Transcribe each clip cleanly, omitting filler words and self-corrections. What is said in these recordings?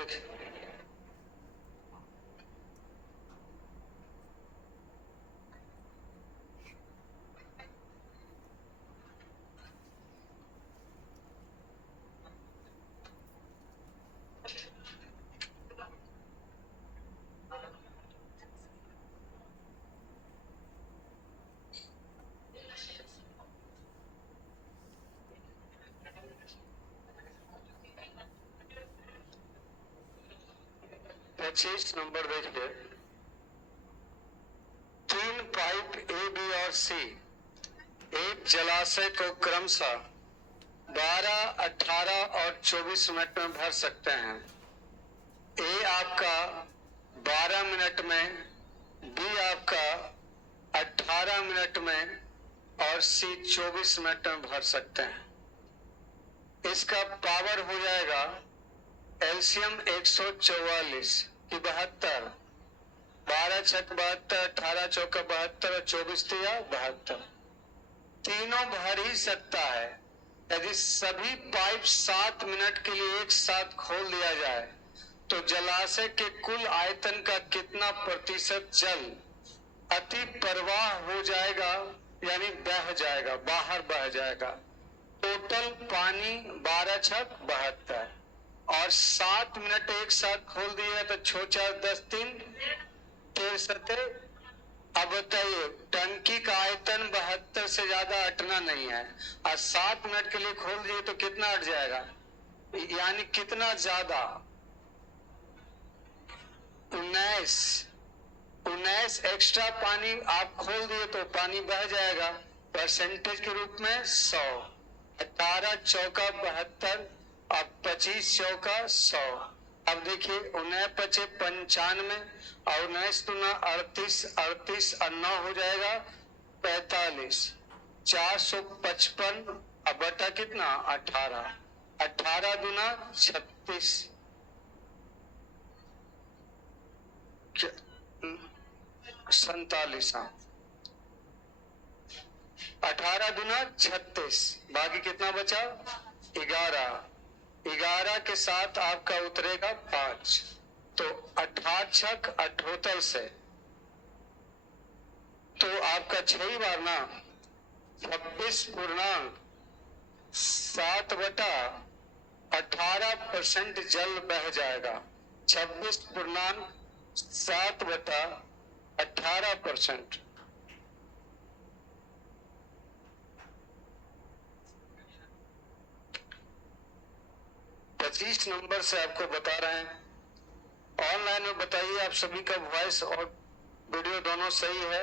देखिए, पच्चीस नंबर देखिए। तीन पाइप ए, बी और सी एक जलाशय को क्रमशः 12, 18 और 24 मिनट में भर सकते हैं। ए आपका 12 मिनट में, बी आपका 18 मिनट में और सी 24 मिनट में भर सकते हैं। इसका पावर हो जाएगा एलसीएम 144 की 72, 12 छक 72, 18 चौका 72 और 24 तिया 72। तीनों भर ही सकता है। यदि सभी पाइप 7 मिनट के लिए एक साथ खोल दिया जाए तो जलाशय के कुल आयतन का कितना प्रतिशत जल अति प्रवाह हो जाएगा, यानी बह जाएगा, बाहर बह जाएगा। टोटल पानी 12 छक 72 और 7 मिनट एक साथ खोल दिया तो 6 4 10 3 13। अब बताइए, टंकी का आयतन 72 से ज्यादा अटना नहीं है और 7 मिनट के लिए खोल दिए तो कितना अट जाएगा, यानी कितना ज्यादा, 19 एक्स्ट्रा पानी आप खोल दिए तो पानी बह जाएगा। परसेंटेज के रूप में 100, 18 चौका 72 और 25 चौका 100। अब देखिए 19 पचे 95 और 19 दूना 38, 38 और 9 हो जाएगा 45, 455 और बटा कितना 18, 18 दूना 36, 47, 18 दूना 36, बाकी कितना बचा 11, 11 के साथ आपका उतरेगा 5, तो 18 छक 78 से तो आपका 6 बार ना 26.7/18% जल बह जाएगा। 26.7/18%। 25 नंबर से आपको बता रहे हैं। ऑनलाइन में बताइए, आप सभी का वॉइस और वीडियो दोनों सही है?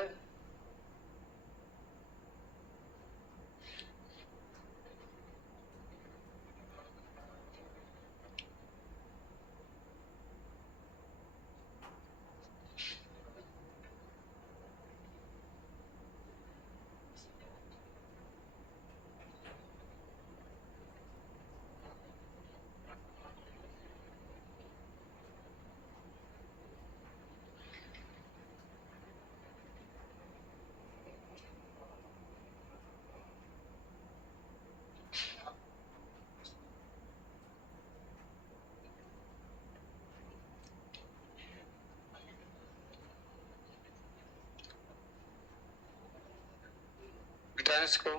डांस को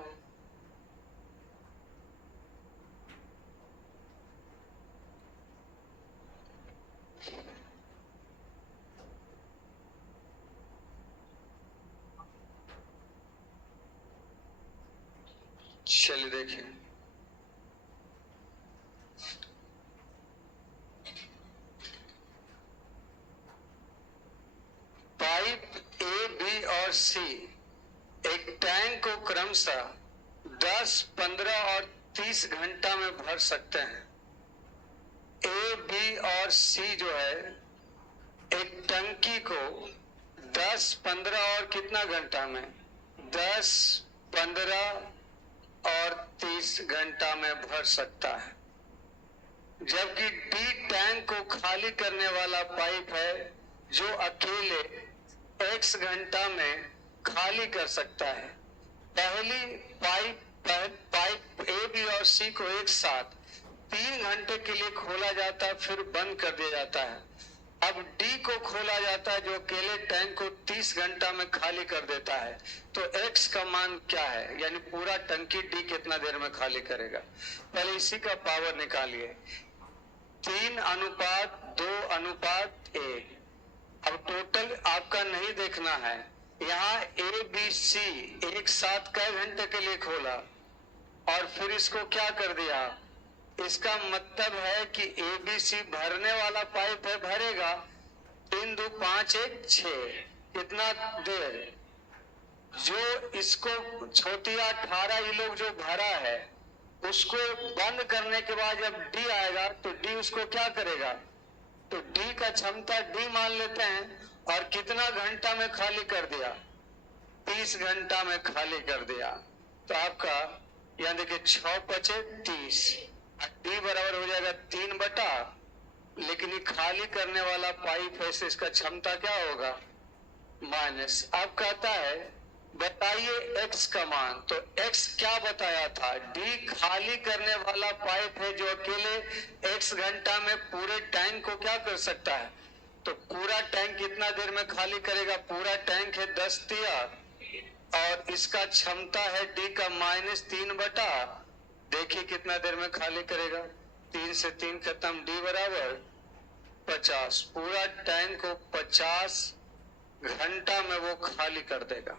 चलिए देखिए, पाइप ए, बी और सी एक टैंक को क्रमशः 10, 15 और 30 घंटा में भर सकते हैं। ए, बी और सी जो है एक टंकी को 10, 15 और कितना घंटा में, 10, 15 और 30 घंटा में भर सकता है। जबकि डी टैंक को खाली करने वाला पाइप है जो अकेले x घंटा में खाली कर सकता है। पहली पाइप ए, बी और सी को एक साथ 3 घंटे के लिए खोला जाता है, फिर बंद कर दिया जाता है। अब डी को खोला जाता है जो अकेले टैंक को 30 घंटा में खाली कर देता है। तो एक्स का मान क्या है, यानी पूरा टंकी डी कितना देर में खाली करेगा। पहले इसी का पावर निकालिए। 3:2:1। अब टोटल आपका नहीं देखना है, यहाँ ए बी सी एक साथ कई घंटे के लिए खोला और फिर इसको क्या कर दिया। इसका मतलब है कि ए बी सी भरने वाला पाइप है, भरेगा 3×2=5=1=6। कितना देर, जो इसको छोटिया 18 ये लोग जो भरा है उसको बंद करने के बाद जब डी आएगा तो डी उसको क्या करेगा। तो डी का क्षमता डी मान लेते हैं और कितना घंटा में खाली कर दिया, 30 घंटा में खाली कर दिया। तो आपका यहाँ देखिए 6×5=30, डी बराबर हो जाएगा 3 लेकिन ये खाली करने वाला पाइप है, इसका क्षमता क्या होगा माइनस। अब कहता है बताइए एक्स का मान। तो एक्स क्या बताया था, डी खाली करने वाला पाइप है जो अकेले एक्स घंटा में पूरे टैंक को क्या कर सकता है। तो पूरा टैंक कितना देर में खाली करेगा, पूरा टैंक है 10 तिया और इसका क्षमता है डी का -3 देखिए कितना देर में खाली करेगा। 3 से 3 खत्म, डी बराबर 50। पूरा टैंक को 50 घंटा में वो खाली कर देगा।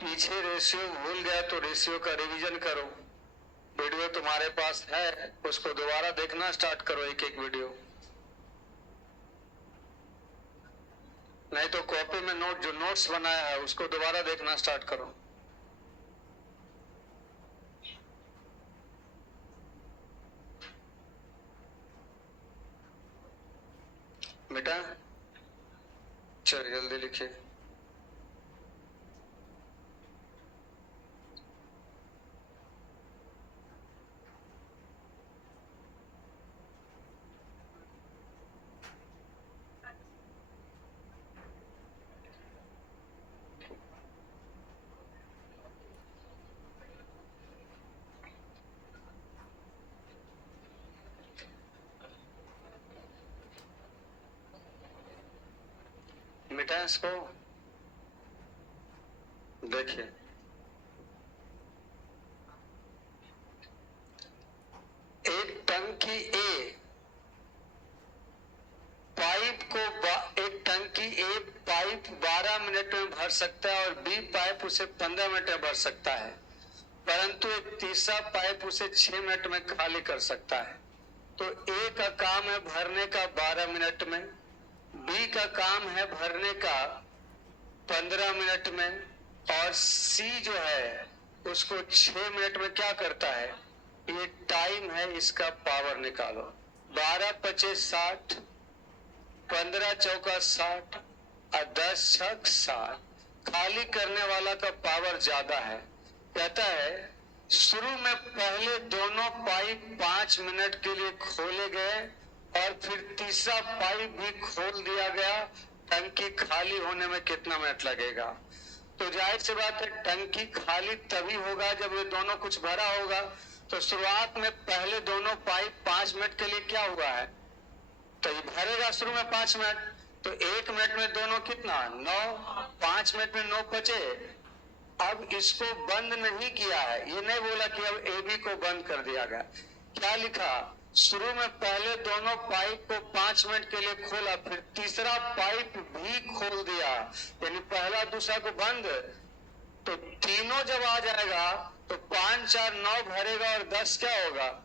पीछे रेशियो भूल गया तो रेशियो का रिवीजन करो। वीडियो तुम्हारे पास है, उसको दोबारा देखना स्टार्ट करो, एक एक वीडियो। नहीं तो कॉपी में जो नोट्स बनाया है उसको दोबारा देखना स्टार्ट करो। बेटा चल जल्दी लिखिए। मिटा इसको, देखिए एक टंकी ए पाइप को एक टंकी ए पाइप 12 मिनट में भर सकता है और बी पाइप उसे 15 मिनट में भर सकता है, परंतु एक तीसरा पाइप उसे 6 मिनट में खाली कर सकता है। तो ए का काम है भरने का 12 मिनट में, बी का काम है भरने का 15 मिनट में और सी जो है उसको 6 मिनट में क्या करता है। ये टाइम है, इसका पावर निकालो। 12×5=60, 15×4=60 और 10×6=60। खाली करने वाला का पावर ज्यादा है। कहता है शुरू में पहले दोनों पाइप 5 मिनट के लिए खोले गए और फिर तीसरा पाइप भी खोल दिया गया। टंकी खाली होने में कितना मिनट लगेगा। तो जाहिर सी बात है टंकी खाली तभी होगा जब ये दोनों कुछ भरा होगा। तो शुरुआत में पहले दोनों पाइप 5 मिनट के लिए क्या हुआ है, तो ये भरेगा शुरू में 5 मिनट, तो 1 मिनट में दोनों कितना 9, 5 मिनट में 9 बचे। अब इसको बंद नहीं किया है, ये नहीं बोला कि अब ए बी को बंद कर दिया गया। क्या लिखा, शुरू में पहले दोनों पाइप को 5 मिनट के लिए खोला, फिर तीसरा पाइप भी खोल दिया, यानी पहला दूसरा को बंद। तो तीनों जब आ जाएगा तो 5 4 9 भरेगा और 10 क्या होगा,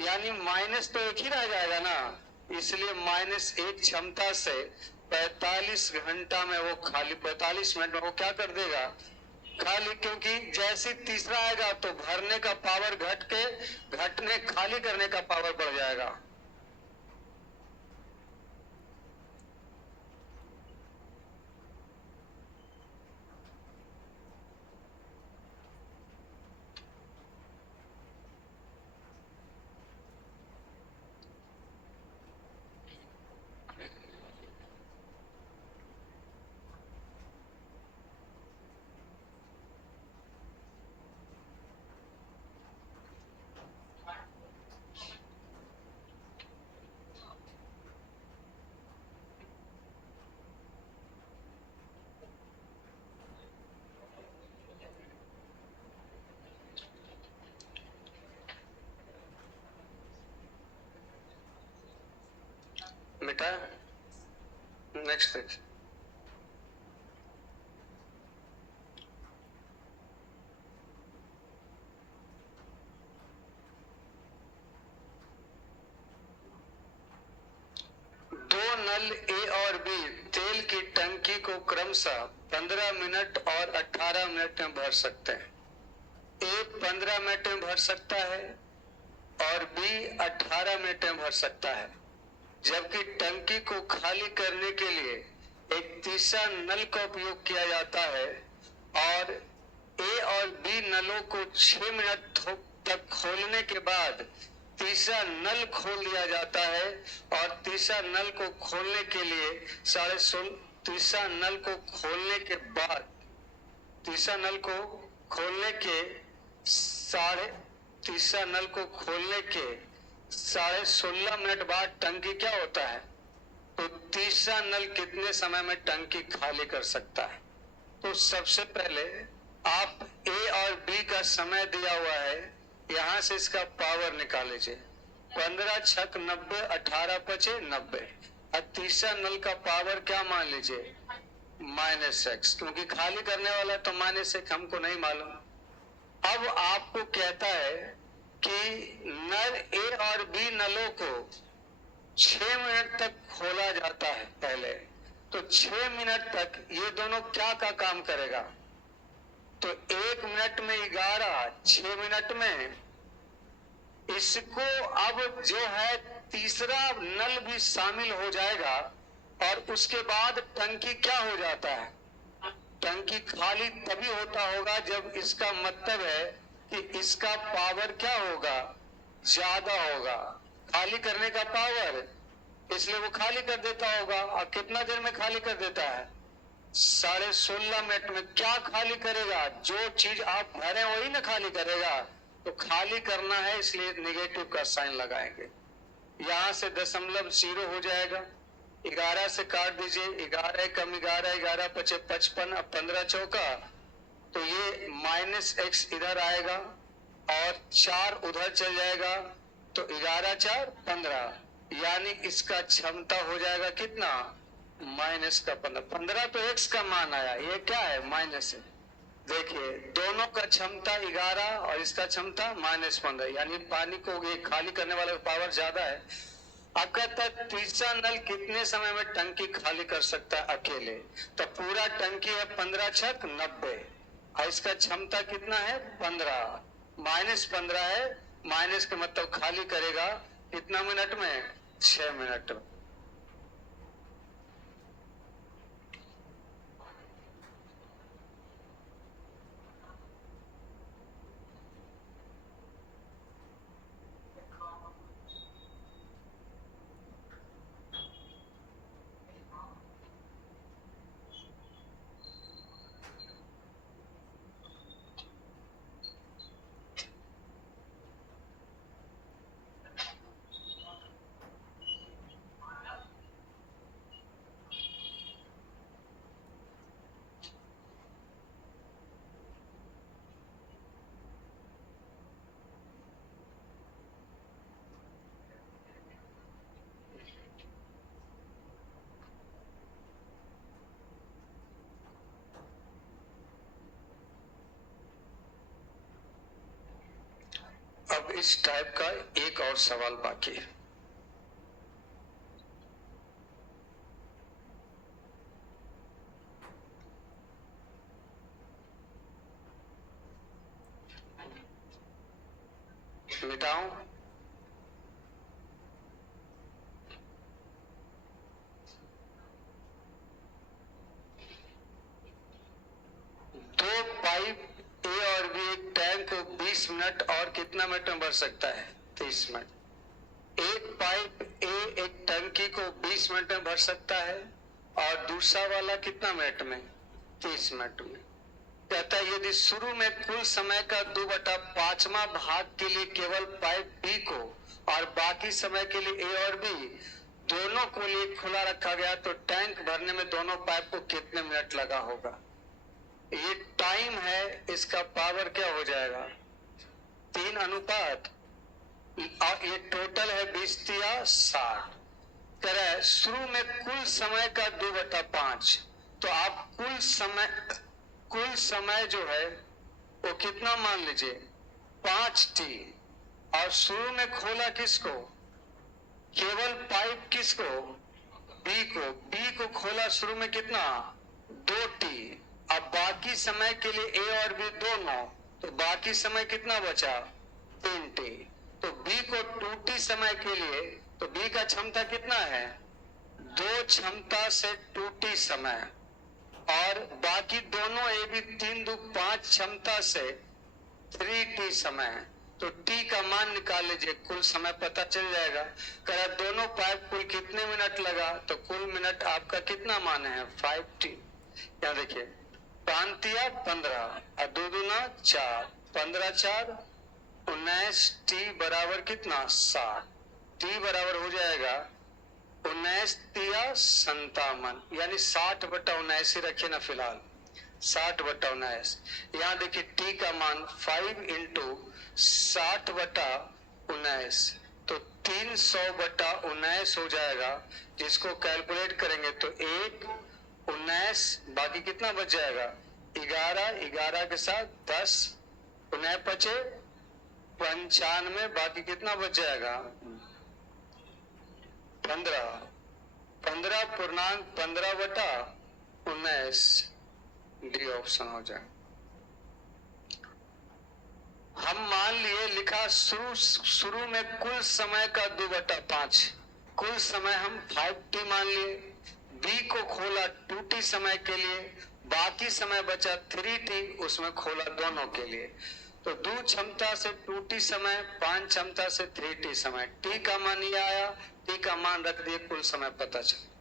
यानी माइनस तो एक ही रह जाएगा ना। इसलिए -1 क्षमता से 45 घंटा में वो खाली, 45 मिनट में वो क्या कर देगा खाली। क्योंकि जैसे तीसरा आएगा तो भरने का पावर घटने खाली करने का पावर बढ़ जाएगा। मिटा। नेक्स्ट देखिए। दो नल ए और बी तेल की टंकी को क्रमशः 15 मिनट और 18 मिनट में भर सकते हैं। ए 15 मिनट में भर सकता है और बी 18 मिनट में भर सकता है, जबकि टंकी को खाली करने के लिए एक तीसरा नल का उपयोग किया जाता है और ए और बी नलों को 6 मिनट तक खोलने के बाद तीसरा नल खोल दिया जाता है और तीसरा नल को खोलने के लिए तीसरा नल को खोलने के बाद तीसरा नल को खोलने के तीसरा नल को खोलने के 16.5 मिनट बाद टंकी क्या होता है, तो तीसरा नल कितने समय में टंकी खाली कर सकता है। तो सबसे पहले आप ए और बी का समय दिया हुआ है, यहां से इसका पावर निकाल लीजिए। 15 छक 90, 18 पचे 90। अब तीसरा नल का पावर क्या मान लीजिए, -x, क्योंकि खाली करने वाला तो -1 हमको नहीं मालूम। अब आपको कहता है कि नल ए और बी नलों को 6 मिनट तक खोला जाता है पहले, तो 6 मिनट तक ये दोनों क्या का काम करेगा, तो 1 मिनट में 11, 6 मिनट में इसको अब जो है तीसरा नल भी शामिल हो जाएगा और उसके बाद टंकी क्या हो जाता है, टंकी खाली तभी होता होगा जब इसका मतलब है कि इसका पावर क्या होगा, ज्यादा होगा, खाली करने का पावर, इसलिए वो खाली कर देता होगा। और कितना देर में खाली कर देता है, 16.5 मिनट में। क्या खाली करेगा, जो चीज आप भरे वही ना खाली करेगा, तो खाली करना है इसलिए नेगेटिव का साइन लगाएंगे। यहां से 0.0 हो जाएगा, 11 से काट दीजिए, 11 कम 11, 11 पचे 55, अब 15 चौका, तो ये -x इधर आएगा और 4 उधर चल जाएगा, तो 11 4 15, यानी इसका क्षमता हो जाएगा कितना, -15। 15 तो x का मान आया, ये क्या है, माइनस है। देखिए दोनों का क्षमता 11 और इसका क्षमता -15, यानी पानी को ये खाली करने वाला पावर ज्यादा है। अब कहता है तीसरा नल कितने समय में टंकी खाली कर सकता है अकेले, तो पूरा टंकी है 15 छक 90 और इसका क्षमता कितना है 15, -15 है, माइनस का मतलब खाली करेगा कितना मिनट में, 6 मिनट में। अब इस टाइप का एक और सवाल बाकी है। मिटाऊं, दो पाइप ए और बी एक टैंक को 20 मिनट और कितना मिनट में भर सकता है, 30 मिनट। एक पाइप ए एक टंकी को 20 मिनट में भर सकता है और दूसरा वाला कितना मिनट में, 30 मिनट में। कहता है यदि शुरू में कुल समय का 2/5वां भाग के लिए केवल पाइप बी को और बाकी समय के लिए ए और बी दोनों को लिए खुला रखा गया, तो टैंक भरने में दोनों पाइप को कितने मिनट लगा होगा। ये टाइम है, इसका पावर क्या हो जाएगा, 3 अनुपात, और ये टोटल है 20 या 60। तरह शुरू में कुल समय का 2/5, तो आप कुल समय जो है वो कितना मान लीजिए 5t, और शुरू में खोला किसको, केवल पाइप किसको, बी को खोला शुरू में कितना 2t। अब बाकी समय के लिए ए और बी दोनों, तो बाकी समय कितना बचा 3t। तो बी को 2t समय के लिए, तो बी का क्षमता कितना है 2 क्षमता से 2t समय, और बाकी दोनों ए बी 3 2 5 क्षमता से 3t समय। तो t का मान निकाल लीजिए, कुल समय पता चल जाएगा। कह दोनों पाइप कुल कितने मिनट लगा, तो कुल मिनट आपका कितना मान है 5t। यहाँ देखिए 5 15 और 2 दूना 4, 15 4 19, t बराबर कितना 60, t बराबर हो जाएगा 19 तिया 57, यानी 60/19 ही रखे ना फिलहाल, 60/19। यहाँ देखिए t का मान 5 इंटू 60/19, तो 300/19 हो जाएगा, जिसको कैलकुलेट करेंगे तो 1 19, बाकी कितना बच जाएगा 11, 11 के साथ 10, 19 बचे 95, बाकी कितना बच जाएगा 15, 15/15/19, डी ऑप्शन हो जाए। हम मान लिए लिखा शुरू में कुल समय का 2/5, कुल समय हम 5t मान लिए, बी को खोला 2t समय के लिए, बाकी समय बचा 3t, उसमें खोला दोनों के लिए। तो 2 क्षमता से 2t समय, 5 क्षमता से 3t समय, t का मान ये आया, t का मान रख दिए, कुल समय पता चला।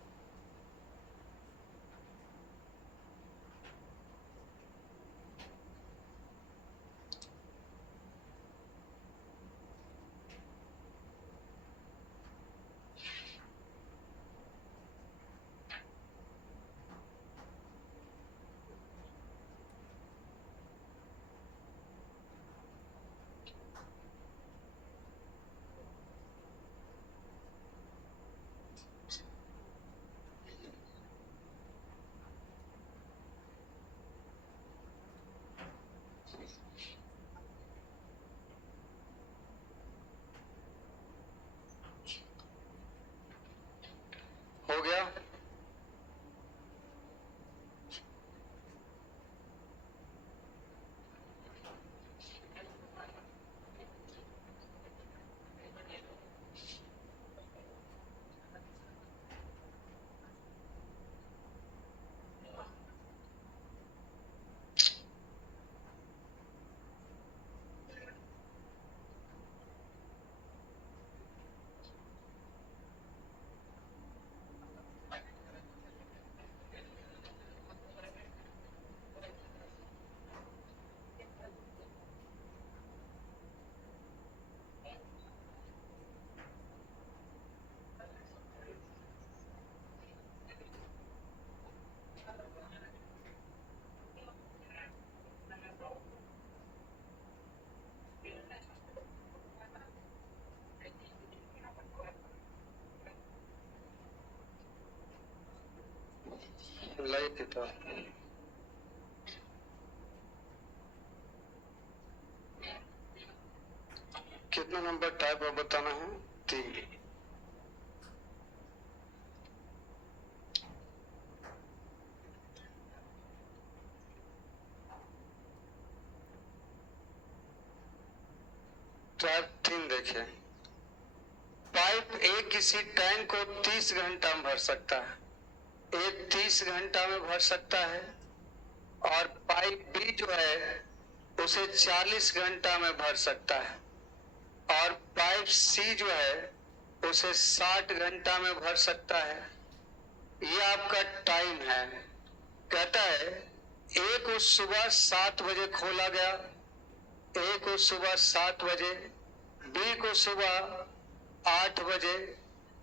हो गया। लाइक था कितना नंबर टाइप आप बताना है 3। टाइप 3 देखिए, पाइप ए किसी टैंक को 30 घंटा में भर सकता है, एक 30 घंटा में भर सकता है, और पाइप बी जो है उसे 40 घंटा में भर सकता है, और पाइप सी जो है उसे 60 घंटा में भर सकता है। ये आपका टाइम है। कहता है ए को सुबह 7 बजे खोला गया, ए को सुबह 7 बजे, बी को सुबह 8 बजे,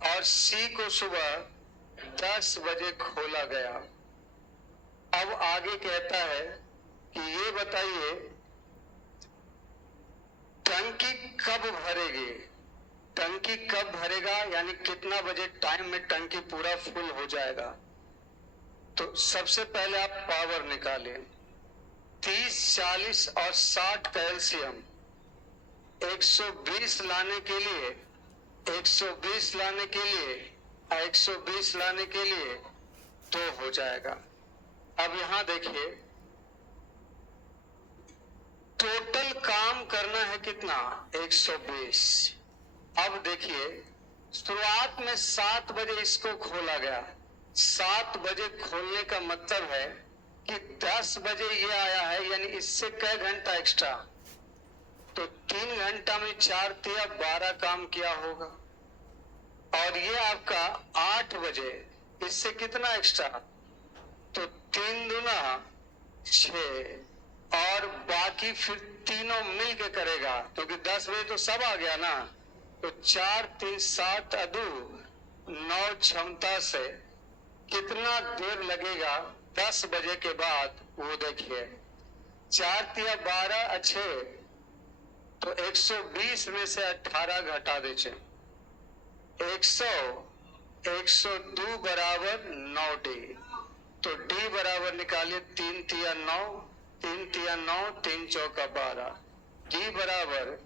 और सी को सुबह 10 बजे खोला गया। अब आगे कहता है कि ये बताइए टंकी कब भरेगी, टंकी कब भरेगा, यानी कितना बजे टाइम में टंकी पूरा फुल हो जाएगा। तो सबसे पहले आप पावर निकालिए। 30, 40 और 60 कैल्शियम 120 लाने के लिए 120 लाने के लिए 120 लाने के लिए 2 हो जाएगा। अब यहां देखिए, टोटल काम करना है कितना, 120। अब देखिए, शुरुआत में 7 बजे इसको खोला गया। 7 बजे खोलने का मतलब है कि 10 बजे ये आया है, यानी इससे कई घंटा एक्स्ट्रा। तो 3 घंटा में 4 तिया 12 काम किया होगा। और ये आपका 8 बजे, इससे कितना एक्स्ट्रा, तो 3 दूना 6, और बाकी फिर तीनों मिल के करेगा, क्योंकि 10 बजे तो सब आ गया ना। तो 4, 3, 7 अदू 9 क्षमता से कितना देर लगेगा 10 बजे के बाद, वो देखिए। 4 तिया 12 अच्छे, तो 120 में से 18 घटा दीजिए। 102 बराबर 9 डी। तो डी बराबर निकालिए 3 तिया 9, 3 तिया 9, 3 चौका 12। डी बराबर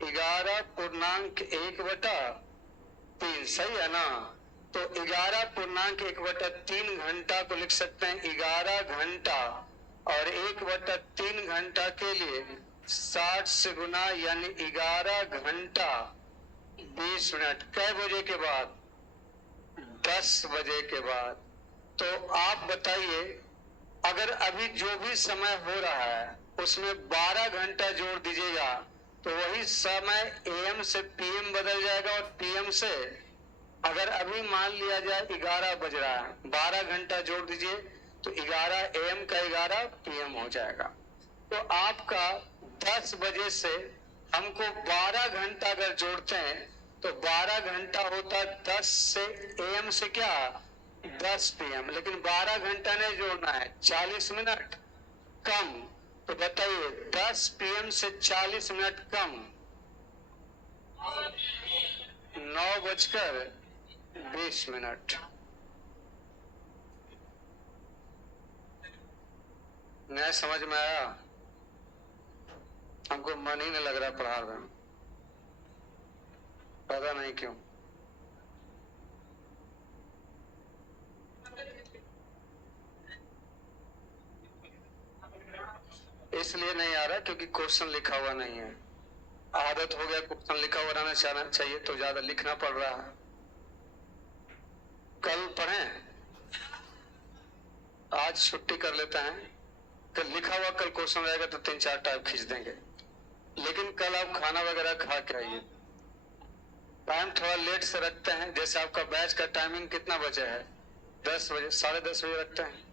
11.1/3, सही है ना। तो 11.1/3 घंटा को लिख सकते हैं 11 घंटा, और 1/3 घंटा के लिए 60 से गुना, यानी 11 घंटा 20 मिनट। कै बजे के बाद, 10 बजे के बाद। तो आप बताइए, अगर अभी जो भी समय हो रहा है उसमें 12 घंटा जोड़ दीजिएगा, तो वही समय एएम से पीएम बदल जाएगा, और पीएम से अगर अभी मान लिया जाए 11 बज रहा है, 12 घंटा जोड़ दीजिए तो 11 एएम का 11 पीएम हो जाएगा। तो आपका 10 बजे से हमको 12 घंटा अगर जोड़ते हैं तो 12 घंटा होता है 10 से एएम से क्या 10 पीएम, लेकिन 12 घंटा नहीं जोड़ना है, 40 मिनट कम। तो बताइए 10 पीएम से 40 मिनट कम 9:20। नहीं समझ में आया? हमको मन ही नहीं लग रहा पढ़ा रहे हैं, पता नहीं क्यों। इसलिए नहीं आ रहा क्योंकि क्वेश्चन लिखा हुआ नहीं है। आदत हो गया क्वेश्चन लिखा हुआ रहना चाहिए, तो ज्यादा लिखना पड़ रहा है। कल पढ़ें, आज छुट्टी कर लेते हैं। कल लिखा हुआ कल क्वेश्चन रहेगा तो 3-4 टाइप खींच देंगे, लेकिन कल आप खाना वगैरह खा के आइए। टाइम थोड़ा लेट से रखते हैं। जैसे आपका बैच का टाइमिंग कितना बजे है, 10 बजे, 10:30 बजे रखते हैं।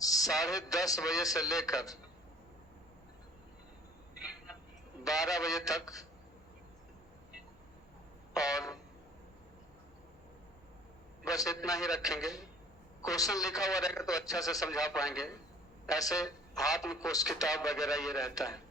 10:30 बजे से लेकर 12 बजे तक, और बस इतना ही रखेंगे। क्वेश्चन लिखा हुआ रहेगा तो अच्छा से समझा पाएंगे। ऐसे हाथ में कोर्स किताब वगैरह ये रहता है।